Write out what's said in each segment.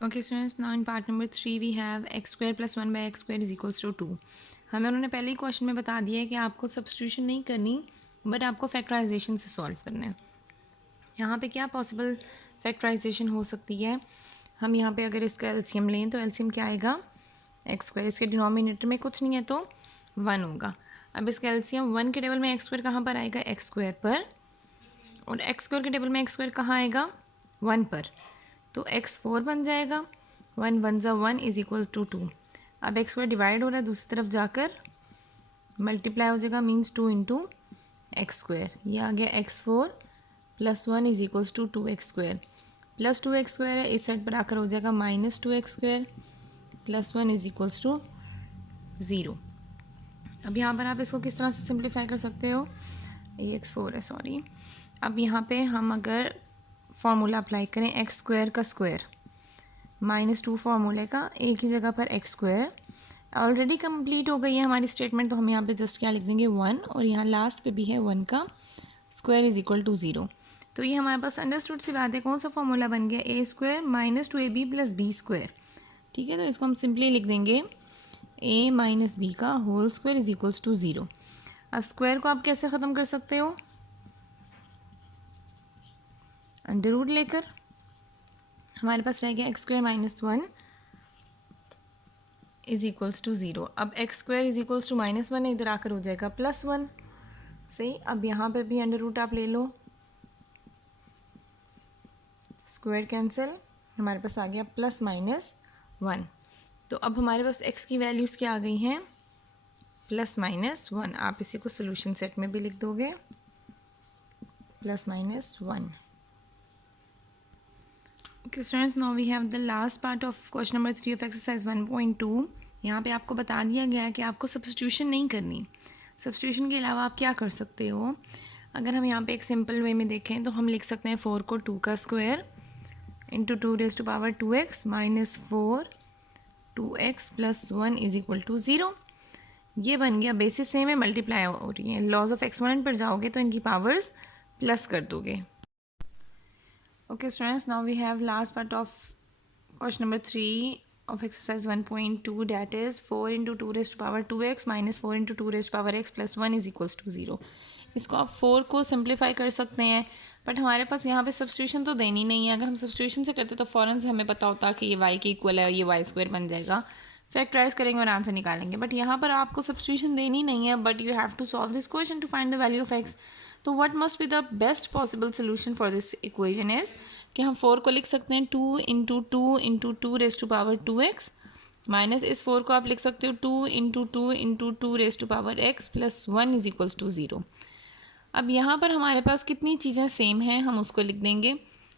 Okay students, now in part number 3 we have x square plus 1 by x square is equals to 2। हमें उन्होंने पहले ही question में बता दिया है कि आपको सब्सटीट्यूशन नहीं करनी, बट आपको फैक्टराइजेशन से सॉल्व करना है। यहाँ पे क्या पॉसिबल फैक्टराइजेशन हो सकती है? हम यहाँ पे अगर इसका एलसीएम लें तो एलसीएम क्या आएगा? X square. इसके डिनोमिनेटर में कुछ नहीं है तो 1 होगा। अब इसका एलसीएम 1 के टेबल में एक्स स्क्वायर कहाँ पर आएगा? एक्स स्क्वायर पर। और एक्स स्क्वायर के टेबल में एक्स स्क्वायर कहाँ आएगा? 1 पर। तो एक्स 4 बन जाएगा। 1 1 ज़ा 1 इज इक्वल टू 2। अब एक्स स्क्वायर डिवाइड हो रहा है, दूसरी तरफ जाकर मल्टीप्लाई हो जाएगा, मीन्स 2 इंटू एक्स स्क्वायर। ये आ गया x 4 plus 1 is equals to 2 x square. Plus 2 x square है, इस साइड पर आकर हो जाएगा minus 2 x square plus 1 is equals to 0। अब यहाँ पर आप इसको किस तरह से सिंप्लीफाई कर सकते हो? ये एक्स 4 है, सॉरी। अब यहाँ पे हम अगर फॉर्मूला अप्लाई करें एक्स स्क्वायर का स्क्वायर माइनस 2 फार्मूले का, एक ही जगह पर एक्स स्क्वायर ऑलरेडी कंप्लीट हो गई है हमारी स्टेटमेंट, तो हम यहाँ पे जस्ट क्या लिख देंगे 1, और यहाँ लास्ट पे भी है 1 का स्क्वायर इज इक्वल टू 0। तो ये हमारे पास अंडरस्टूड सी बात है। कौन सा फॉर्मूला बन गया? A square minus 2ab plus b square. ठीक है, तो इसको हम सिंपली लिख देंगे a माइनस बी का whole square is equals to 0। अब स्क्वायर को आप कैसे ख़त्म कर सकते हो? अंडर रूट लेकर। हमारे पास रह गया x square minus 1 is equals to 0। अब x square is equals to minus 1 इधर आकर हो जाएगा प्लस 1। सही। अब यहाँ पे भी अंडर रूट आप ले लो, स्क्वायर कैंसिल, हमारे पास आ गया प्लस माइनस 1। तो अब हमारे पास एक्स की वैल्यूज़ क्या आ गई हैं? Plus minus 1। आप इसी को सोल्यूशन सेट में भी लिख दोगे, plus minus 1। Okay students, now we have the last part of question number 3 of exercise 1.2। यहाँ पे आपको बता दिया गया है कि आपको सब्स्टिट्यूशन नहीं करनी। सब्स्टिट्यूशन के अलावा आप क्या कर सकते हो? अगर हम यहाँ पे एक सिंपल वे में देखें तो हम लिख सकते हैं 4 को 2 का square into 2 raise to power 2x minus 4 2x plus 1 is equal to 0। ये बन गया। बेसिस सेम है, मल्टीप्लाई हो रही है। लॉज ऑफ एक्सपोनेंट पर जाओगे तो इनकी पावर्स प्लस कर दोगे। Okay students, now we have last part of question number 3 of exercise 1.2, that is 4 into 2 raised to power 2x minus 4 into 2 raised to power x plus 1 is equals to 0। इसको आप 4 को simplify कर सकते हैं, but हमारे पास यहाँ पे substitution तो देनी नहीं है। अगर हम सब्स्टिट्यूशन से करते तो फ़ौरन से हमें पता होता कि ये y के इक्वल है, ये y स्क्वायर बन जाएगा, फैक्टराइज करेंगे और आंसर निकालेंगे। बट यहाँ पर आपको सब्स्टिट्यूशन देनी नहीं है, but you have to solve this question to find the value of x। तो what must be the best possible solution for this equation is कि हम 4 को लिख सकते हैं 2 into 2 into 2 raise to power 2x minus इस 4 को आप लिख सकते हो 2 into 2 into 2 raise to power x plus 1 is equals to 0। अब यहाँ पर हमारे पास कितनी चीज़ें सेम हैं, हम उसको लिख देंगे।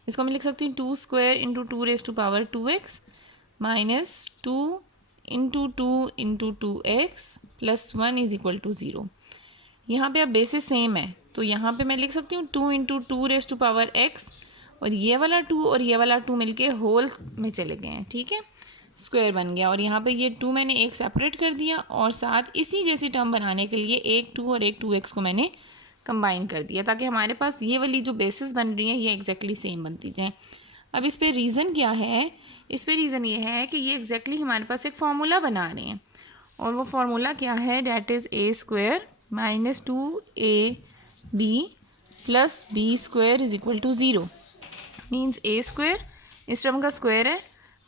इसको मैं लिख सकती हूँ 2 square into 2 raise to power 2x minus 2 into 2 into 2x plus 1 is equal to 0। यहाँ पे अब बेसिस सेम है, तो यहाँ पे मैं लिख सकती हूँ 2 into 2 raise to power x, और ये वाला 2 और ये वाला 2 मिलके होल में चले गए हैं। ठीक है, स्क्वायर बन गया। और यहाँ पे ये 2 मैंने एक सेपरेट कर दिया, और साथ इसी जैसी टर्म बनाने के लिए एक 2 और एक 2x को मैंने कंबाइन कर दिया, ताकि हमारे पास ये वाली जो बेसिस बन रही हैं ये एग्जैक्टली सेम बनती जाएँ। अब इस पर रीज़न क्या है? इस पर रीज़न ये है कि ये एग्जैक्टली हमारे पास एक फार्मूला बना रहे हैं, और वो फार्मूला क्या है? That is a square minus 2ab plus b square is equal to 0। Means a square इस टर्म का स्क्वायर है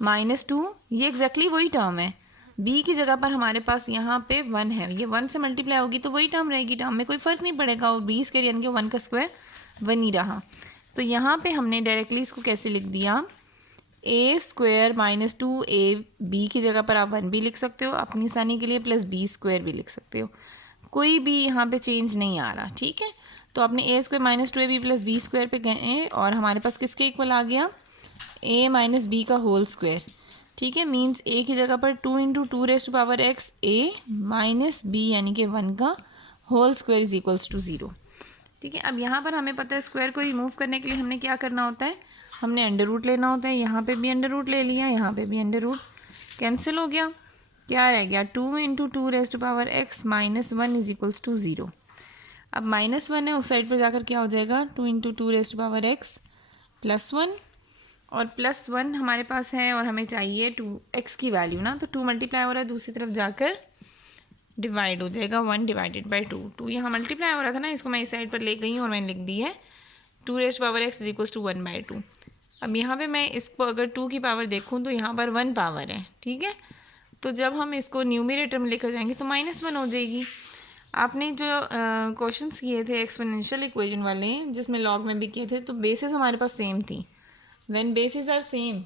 माइनस 2, ये एग्जैक्टली वही टर्म है। b की जगह पर हमारे पास यहाँ पे 1 है, ये 1 से मल्टीप्लाई होगी तो वही टर्म रहेगी, टर्म में कोई फ़र्क नहीं पड़ेगा, और b स्क्वायर यानी कि 1 का स्क्वायर 1 ही रहा। तो यहाँ पे हमने डायरेक्टली इसको कैसे लिख दिया? ए स्क्वायर माइनस 2ab की जगह पर आप 1 भी लिख सकते हो अपनी आसानी के लिए, प्लस बी स्क्वायर भी लिख सकते हो, कोई भी यहाँ पे चेंज नहीं आ रहा। ठीक है, तो आपने a square minus 2ab plus b square पे गए, और हमारे पास किसके इक्वल आ गया? ए माइनस बी का होल स्क्वायर। ठीक है, मीन्स ए की जगह पर 2 into 2 raise to power x a minus b यानी कि 1 का whole square is equals to 0। ठीक है, अब यहाँ पर हमें पता है स्क्वायर को रिमूव करने के लिए हमने क्या करना होता है? हमने अंडर रूट लेना होता है। यहाँ पे भी अंडर रूट ले लिया, यहाँ पे भी अंडर रूट कैंसिल हो गया, क्या रह गया? 2 into 2 raise to power x minus 1 is equals to 0। अब माइनस 1 है, उस साइड पर जाकर क्या हो जाएगा? 2 into 2 raise to power x plus 1, और +1 हमारे पास है और हमें चाहिए 2x की वैल्यू ना, तो 2 मल्टीप्लाई हो रहा है, दूसरी तरफ जाकर डिवाइड हो जाएगा 1 डिवाइडेड बाई 2। 2 यहाँ मल्टीप्लाई हो रहा था ना, इसको मैं इस साइड पर ले गई हूँ और मैंने लिख दी है 2x इक्वल्स टू 1/2। अब यहाँ पे मैं इसको अगर 2 की पावर देखूँ तो यहाँ पर 1 पावर है, ठीक है। तो जब हम इसको न्यूमरेटर में लेकर जाएंगे तो -1 हो जाएगी। आपने जो क्वेश्चंस किए थे एक्सपोनेंशियल इक्वेशन वाले, जिसमें लॉग में भी किए थे, तो बेसिस हमारे पास सेम थी। When basis are same,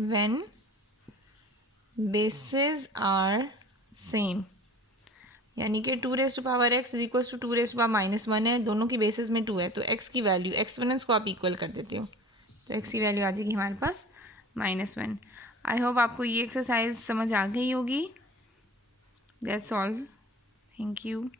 when basis are same, यानी कि 2x इक्वल्स टू 2 है, दोनों की बेसिस में 2 है, तो x की वैल्यू एक्सपोनेंट्स को आप इक्वल कर देते हो, तो x की वैल्यू आ जाएगी हमारे पास -1। आई होप आपको ये एक्सरसाइज समझ आ गई होगी। That's all, thank you.